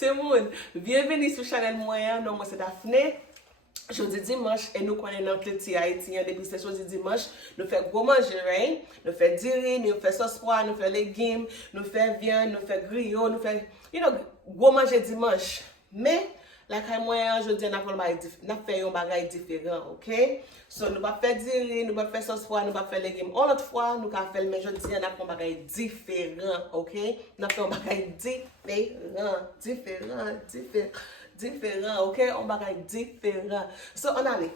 Simone, bienvenue sur Chanel Moyen. Non, moi c'est Daphné. Jeudi dimanche, et nous connaissons notre petit haïtien depuis ce jeudi dimanche. Nous faisons gros manger, right? Nous faisons diri, nous faisons sauce pois, nous faisons légumes, nous faisons viande, nous faisons griot, nous faisons, gros manger dimanche. Mais, la caille moyen, je dis, nous faisons un bagage différent, ok? So, nous ne pas faire diri, nous ne pas faire sauce pois, nous ne pas faire légumes. En autre fois, nous avons fait, mais je dis, nous avons un bagage différent, ok? Nous avons un bagage différent, ok? On bagaille différent. So, on allait.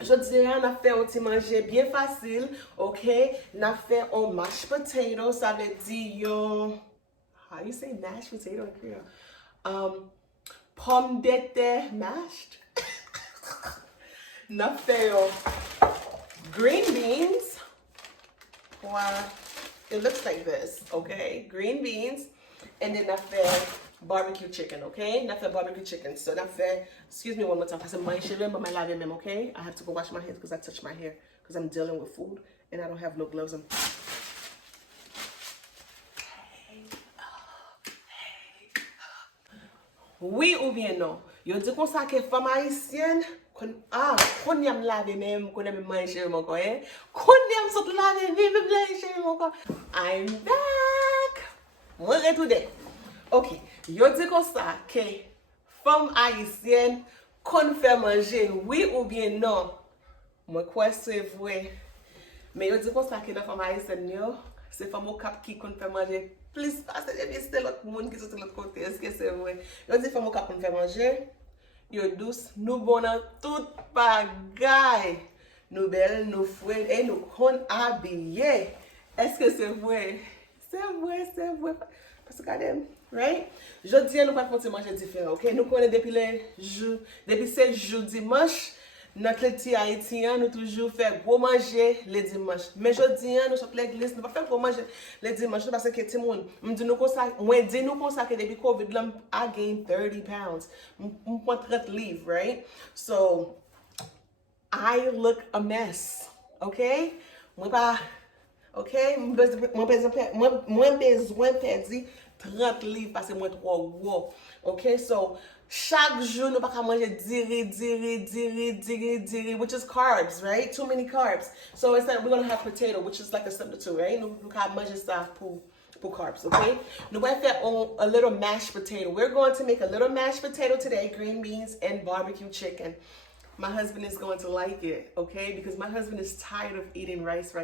Je dirais, on a fait un petit manger bien facile, ok? On a fait un mashed potato, ça veut dire, how you say mashed potato in Creole? Pòmdetè mashed. On a fait green beans. Wow. It looks like this, okay? Green beans. And then I fait barbecue chicken, okay? Not for barbecue chicken. So not for, excuse me one more time. I said my children, but my live them, okay? I have to go wash my hands because I touched my hair because I'm dealing with food and I don't have no gloves on. Oui ou bien non? Yo di kon sa ke femme haïtienne, kon yam lave même, kon yam manger mon ko, eh? Kon yam sot lave même manger mon ko. I'm back. Moi retourne. Ok, yo di kon sa ke femme haïtienne kon fait manger, oui ou bien non? Moi quoi c'est vrai. Mais yo di kon sa ke la femme haïtienne yo, c'est femme au cap qui kon fait manger. Plus parce que c'est l'autre monde qui sont de l'autre côté. Est-ce que c'est vrai? Yo di femme au cap kon fait manger. Yo douce, nous bon dans tout bagaille. Nous belles, nous fouettes et nous kon habillés. Est-ce que c'est vrai? C'est vrai, c'est vrai. Parce que regardez, right? Jeudi, nous pas faire manger différent, ok? Nous connaissons depuis ce jour dimanche, notre petit haïtien, nous toujours fait gros manger les dimanches. Mais jeudi, nous sommes l'église, nous pas faire gros manger les dimanches parce que tout le monde, moi dis nous comme ça que depuis Covid, I gained 30 pounds. Je prends 30 livres, right? So, I look a mess, ok? Moi pas ok, moi besoin perdre 30 livres parce que moi trop gros. Ok, so chaque jour nous pas manger diri, which is carbs, right? Too many carbs. So instead we're gonna have potato, which is like a substitute, right? Nous can manger ça pour carbs, okay? Nous allons faire a little mashed potato. We're going to make a little mashed potato today, green beans and barbecue chicken. My husband is going to like it, okay? Because my husband is tired of eating rice.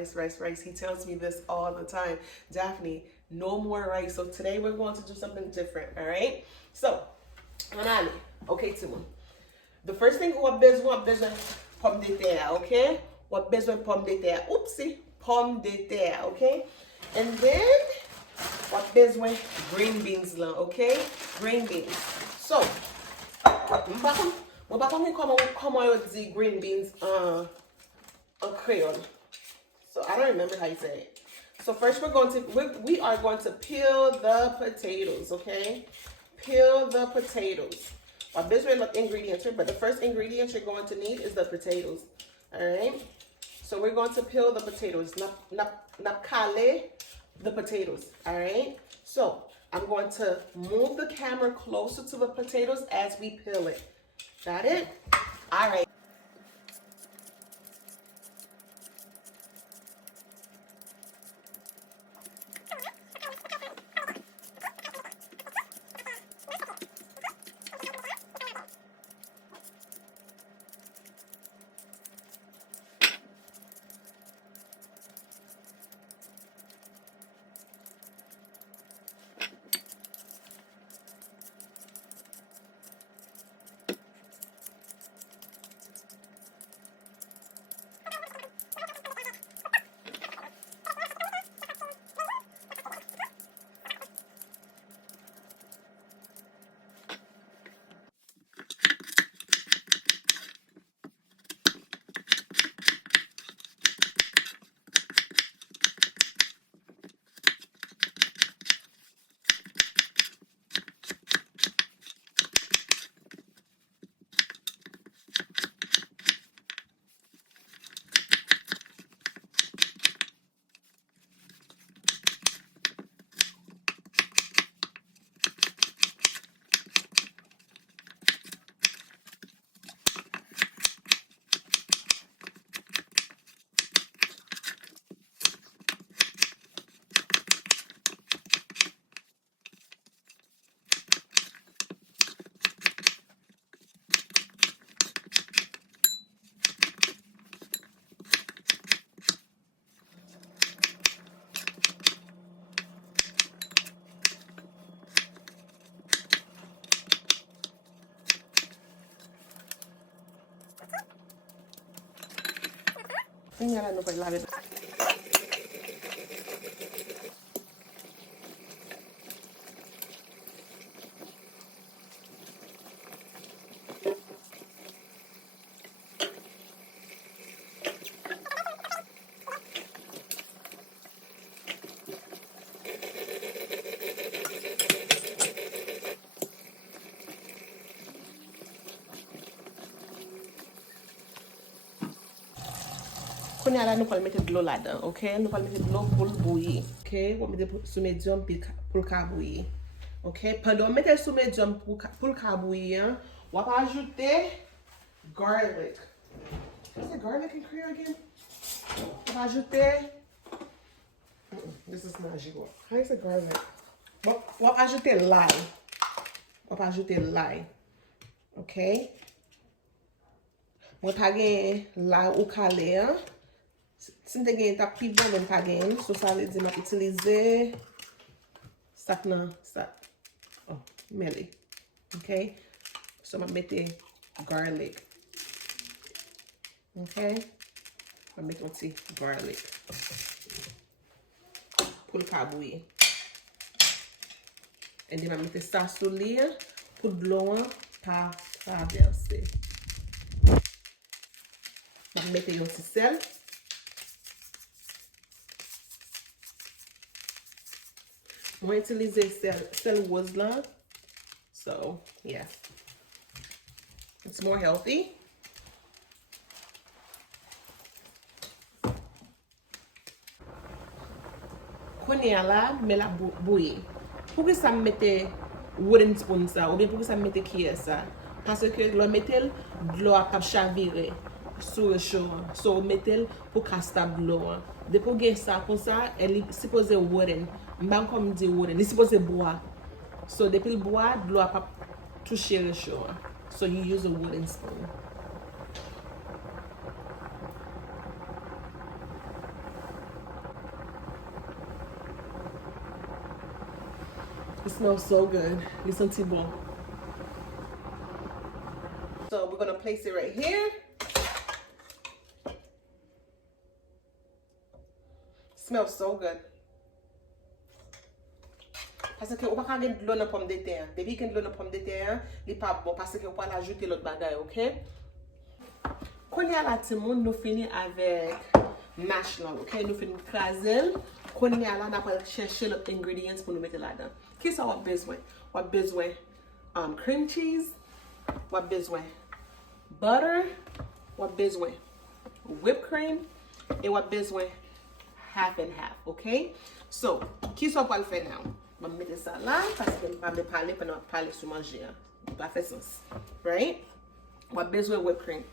He tells me this all the time. Daphne, no more rice. So today we're going to do something different, all right? So, Manali, okay, Timon. The first thing what besoin pòmdetè, okay? What besoin pòmdetè? Oopsie, pòmdetè, okay? And then what besoin green beans, okay? Green beans. So, on va pas comment you say green beans en Creole. So I don't remember how you say it. So first we are going to peel the potatoes, okay? Peel the potatoes. Well, this is not ingredients here, but the first ingredient you're going to need is the potatoes. Alright? So we're going to peel the potatoes. Not kale the potatoes. Alright? So I'm going to move the camera closer to the potatoes as we peel it. Got it? All right. Kanya la nou pa lave. Konya la nou pal mette dlo la dan, ok? Nou pal mette dlo pou bouilli, ok? Ou mette sou medium pou ka bouilli, ok? Pendant mette sou medium pou ka bouilli, wap ajoute garlic. Is it garlic in Korean again? Wap ajoute... This is not jigo. How is it garlic? Wap ajoute lye. Wap ajoute lye, ok? Mwen pa gen lye ou kale, sin te gen tap pi bon men pa gen, so sa le di map itilize sak nan, meli. Okay? So map mette garlic. Okay? Map mette oti garlic. Pou l ka bouye. En di map mette sa sou li, pou dlo an pa traverse. Map mette yon ti sel. Mwen utilize sel rose lan. So, yeah. It's more healthy. Konya la, me la bouye. Pou ki sa mette wooden spoon sa, ou bien pou ki sa mette kiye sa. Parce que lo metel, dlo a kap chavire sou chou. So metel pou ka stab dlo. Depo gen sa kon sa, el suppose wooden. Mban kom di wooden, li suppose bois. So depi l bois, dlo a kap touche le chou. So you use a wooden spoon. It smells so good. Li senti bon. So we're gonna place it right here. Smells so good. Parce que ou pa ka gen dlo nan pòmdetè. Depi gen dlo nan pòmdetè, li pa bon parce que ou pa l'ajoute l'autre bagay, ok? Konya la timoun nou fini avec mash lan, ok? Nou fini krazel. Konya la na pa chercher l'autre ingredients pou nou mette la dan. Ki sa wap bezwen? Wap bezwen cream cheese, wap bezwen butter, wap bezwen whipped cream, et wap bezwen half and half, ok? So, ki sa wap fè now? Mwen mette sa la, paske mwen pa be pale pendant wap pale sou manje. Pa fè sens, right? Wap bezwen whipped cream.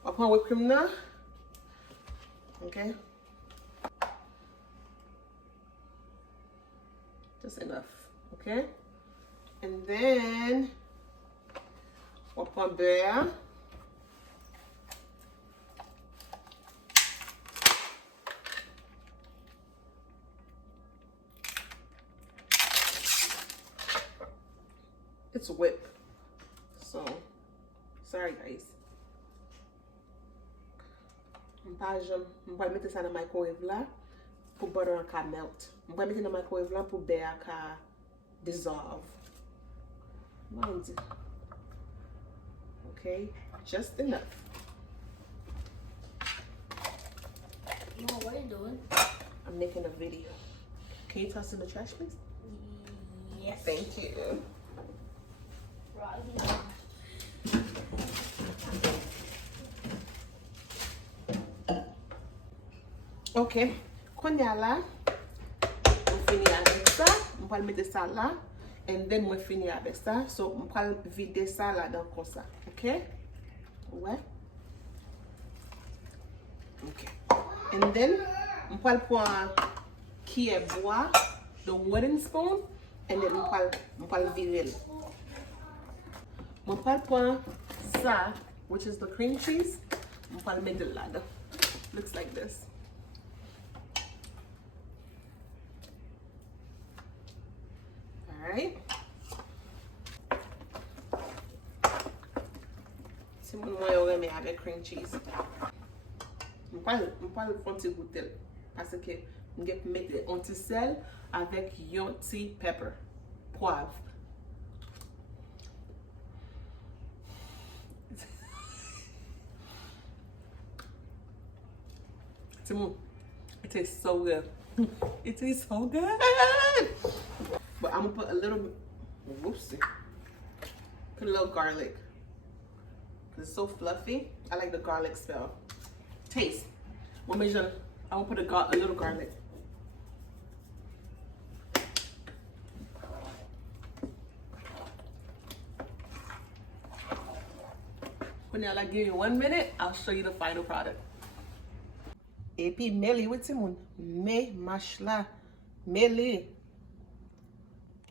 Wap pran whipped cream na, ok? Just enough, okay? And then, we'll put beurre. It's whipped, so sorry guys. Mwen mette sa nan microwave la pou butter an ka melt. Mwen mette nan microwave la pou beurre ka dissolve. Mind. Okay, just enough. Mom, what are you doing? I'm making a video. Can you toss in the trash, please? Yes. Thank you. Ok, konya la, mwen fini avek sa, mwen pal mette sa la, and then mwen fini avek sa, so mwen pal vide sa la dan kon sa, ok? Ouais? Ok. And then, mwen pal pon kiye bois, the wooden spoon, and then mwen pal virel. Mwen pal pon sa, which is the cream cheese, mwen pal mette la dan. Looks like this. Alright. Si moun mwen yo reme avek cream cheese. pas le fond de goûter parce que je vais mettre un petit sel avec un petit pepper, poivre. Timon, it tastes so good. It tastes so good. But I'm gonna put a little, whoopsie, put a little garlic. Cause it's so fluffy. I like the garlic smell. Taste. I'm gonna put a little garlic. When y'all give you 1 minute, I'll show you the final product. Et puis mêlez with Timon. Mais mâche là. Mêlez.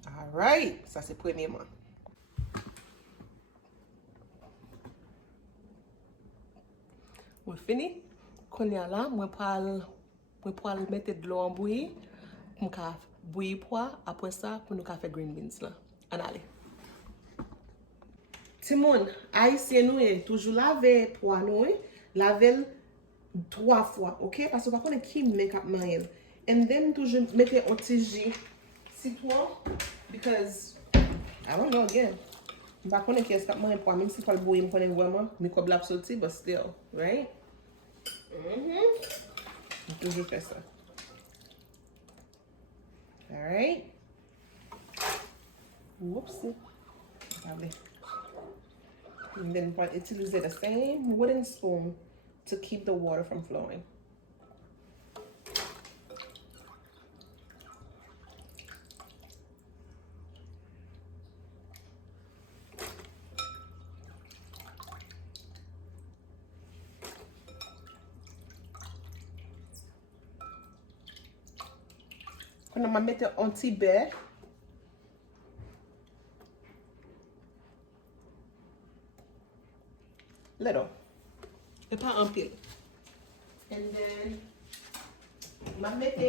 Alright. Ça c'est premièrement. On fini. Quand y a là, moi pour mettre de l'eau en bouillie. Pour bouillir pois. Après ça, pour nous faire green beans là. En allez. Timon, haïtien nous est toujours laver pois nous, laver 3 fois, ok? Parce que par contre qui make up manger. And then toujours mettre un petit jus citron because I don't know again. Par contre qui est cap manger pois même si pas le bouillir, me connais vraiment, mais comme la sorti but still, right? Toujours faire ça. All right? Whoopsie. And then utilize the same wooden spoon to keep the water from flowing. Quand on va mettre un petit beurre, little, et pas un pile. And then, on va mettre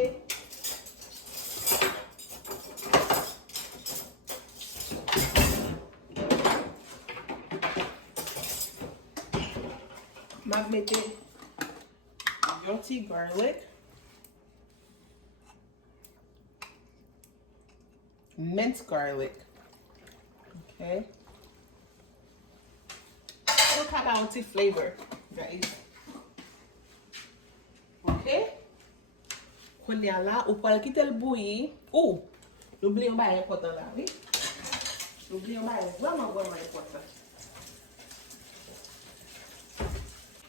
un petit garlic, minced garlic, okay. Look at our tea flavor, guys. Okay? Quand y a là, ou pas quitter le bouillir. Oh, n'oubliez pas important là, oui. N'oubliez pas vraiment important.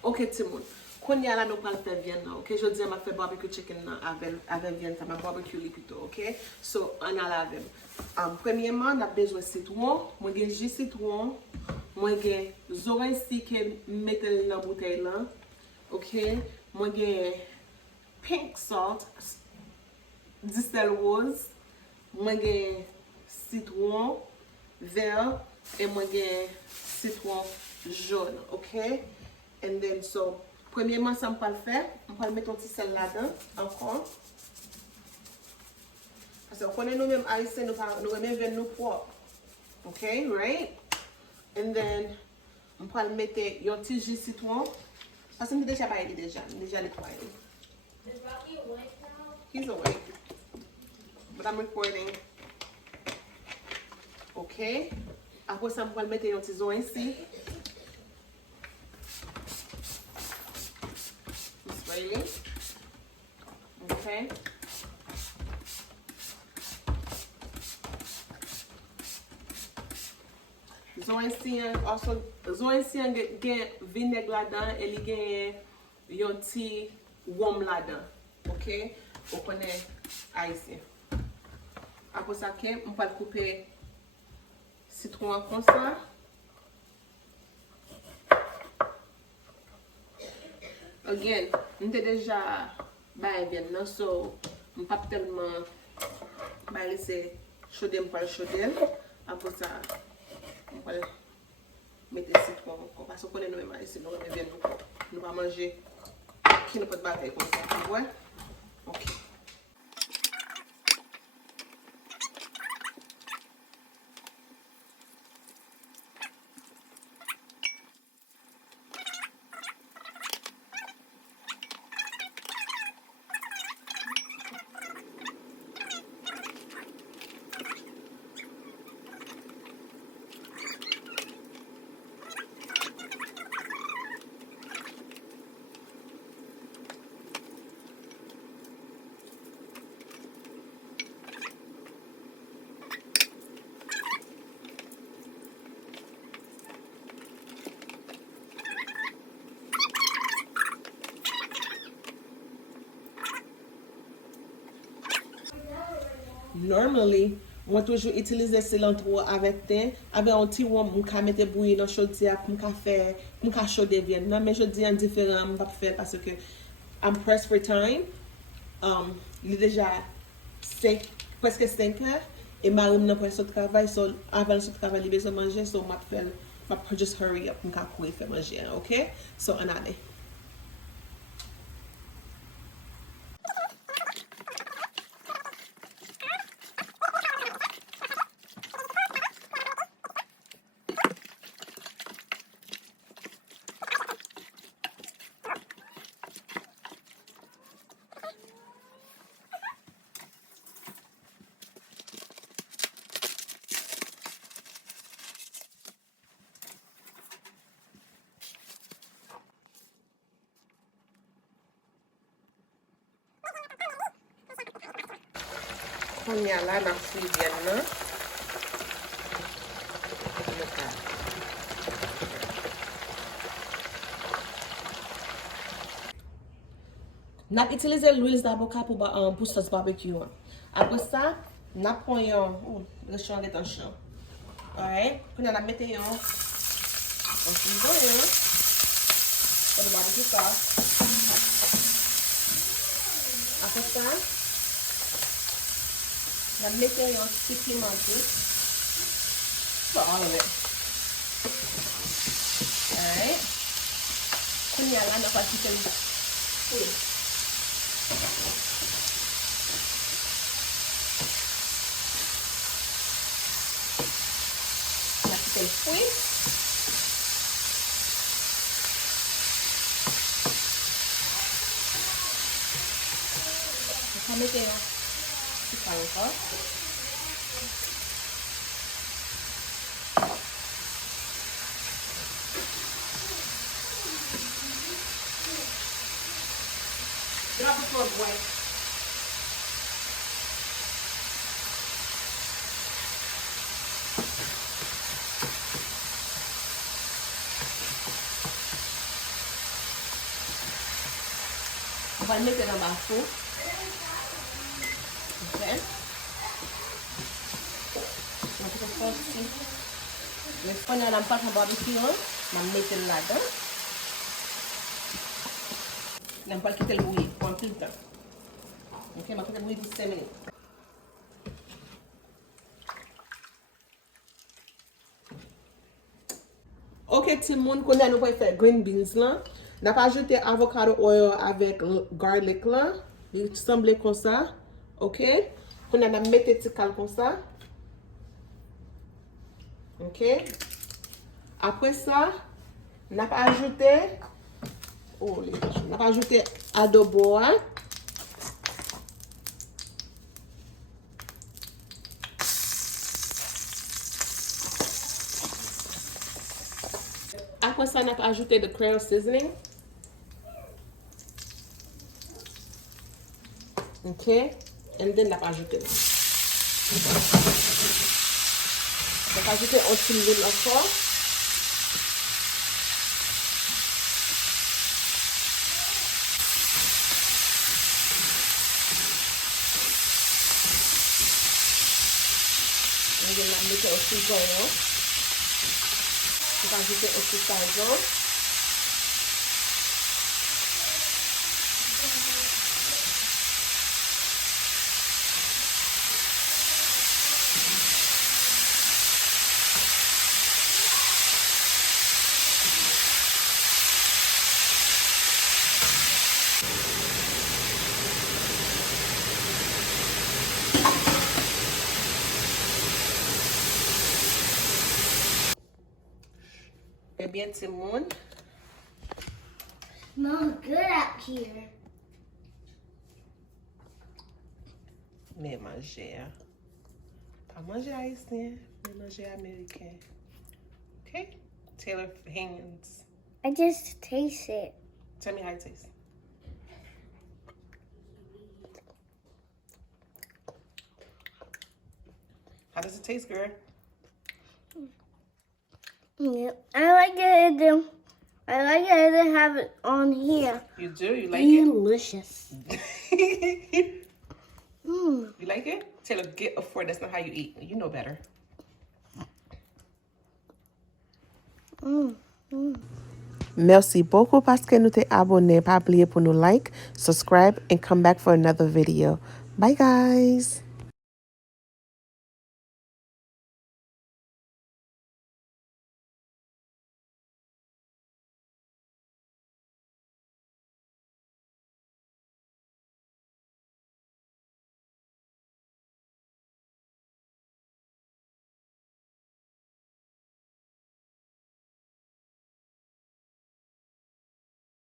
Ok, Timon. Quand y a là, nous allons faire viande là, ok? Je dis, je vais barbecue chicken là avec viande, ça m'a barbecue li plutôt, ok? So, on a la viande. Premièrement, on a besoin de citron. Moi, j'ai jus citron. Moi, j'ai orange que mettre dans la bouteille là, ok? Moi, j'ai pink salt, distel rose. Moi, j'ai citron vert et moi, j'ai citron jaune, ok? And then, so, premièrement, ça, on va le faire. On va le mettre un petit sel là-dedans, encore. Parce que quand nous-mêmes haïtiens, nous remettons nos propres. Ok, right? And then, on va le mettre un petit jus citron. Parce que je déjà nettoyé. Is Rocky awake now? He's awake. But I'm recording. Ok. Après ça, on va le mettre un petit oignon ici. Really? Okay. Zoïcien gen vinaigre là-dedans et il gen yon ti warm là-dedans. OK? On connaît haïtien. Après ça, on va couper citron comme ça. Again, on était déjà bien non so on pas tellement laisser chaudé pour le chaudé. Après ça on va mettre citron parce qu'on connaît nous même ici nous bien nous va manger qui ne peut pas faire comme ça. Ouais. OK. Normally, moi toujours utiliser cilantro avec thym, avec un petit rhum, on mettre bouillir dans chaudière pour faire pour chauffer viande. Non, mais je dis en différent, on va faire parce que I'm pressed for time. Il est déjà 5, presque 5 heures et ma room n'a pas son travail, so avant ce travail, il besoin manger, so m'a just hurry up, m'ka courir faire manger, okay? So on allait. On y a là dans la viande. N'a utiliser l'huile d'avocat pour sauce barbecue. Après ça, n'a pris le champ est en champ. Alright, puis on a mis un ciseau pour le barbecue sauce. Après ça, on a mis un petit piment for all of it. Alright, puis on a là notre petit el fui. Déjame que picanco. Drop it for white. On va le mettre dans ma four. Ok. On va faire aussi. Le pognon dans pâte à barbecue, on va mettre là-dedans. On va quitter le bouillir pour un peu de temps. Ok, on va quitter le bouillir pour 5 minutes. Ok, tout le monde, qu'on a nous pour faire green beans là. On n'a pas ajouté avocado oil avec garlic là. Il semble comme ça. Ok. On a mis petit cal comme ça. Ok. Après ça, on n'a pas ajouté. Oh, on n'a pas ajouté adobo. Hein? Après ça, on a ajouté le Creole seasoning. Ok. And then, on a ajouté. On a ajouté un petit l'huile encore. Et on a mis aussi goyon. On va ajouter aussi sazon. Eh bien, tout le monde. Smells good out here. Mais manger. Pas manger haïtien, mais manger américain. Okay? Taylor hands. I just taste it. Tell me how it tastes. How does it taste, girl? Yeah, I like it. I like it to have it on here. You do? You like it? Delicious. You like it? Taylor, get a fork. That's not how you eat. You know better. Merci beaucoup parce que nous t'es abonné. Pas oublier pour nous like, subscribe, and come back for another video. Bye, guys.